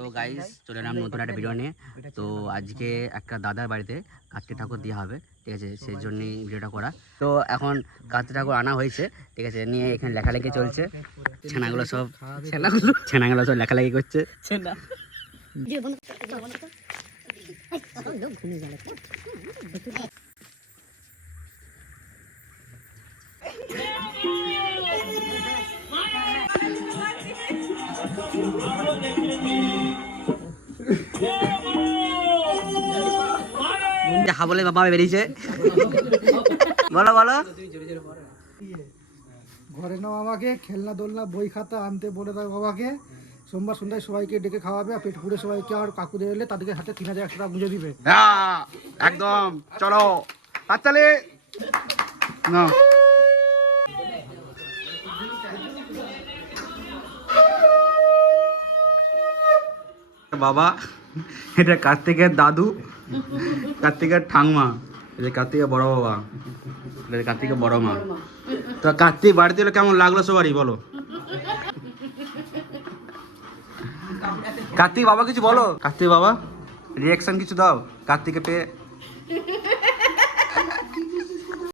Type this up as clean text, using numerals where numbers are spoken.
তো গাইস চলে এলাম নতুন একটা ভিডিও নিয়ে। তো আজকে একটা দাদার বাড়িতে কার্তিক ঠাকুর দেওয়া হবে, ঠিক আছে, সেই জন্যই ভিডিওটা করা। তো এখন কার্তিক ঠাকুর আনা হয়েছে, ঠিক আছে, নিয়ে এখানে লেখালেখি চলছে। ছেনাগুলো সব লেখালেখি করছে। বলে বাবা বেরিয়েছে, বলো বলো। ঘরে নাও আমাকে, খেলনা দোলনা বই খাতা আনতে বলে দাও বাবাকে। সোমবার সন্ধ্যায় সবাইকে ডেকে খাওয়াবে, আর পেট পুড়ে সবাইকে আর কাকুদের এলে তাদেরকে হাতে 3100 টাকা গুঁজে দিবে। একদম চলো হাততালি না। বাবা এটা কার্তিকের দাদু, কার্তিকের ঠাংমা, এটা কার্তিকের বড় বাবা, এটা কার্তিকের বড় মা। তো কার্তিক বাড়িতে এলে কেমন লাগলো সবারই বলো। কার্তিক বাবা কিছু বলো, কার্তিক বাবা রিয়াকশন কিছু দাও কার্তিকে পেয়ে।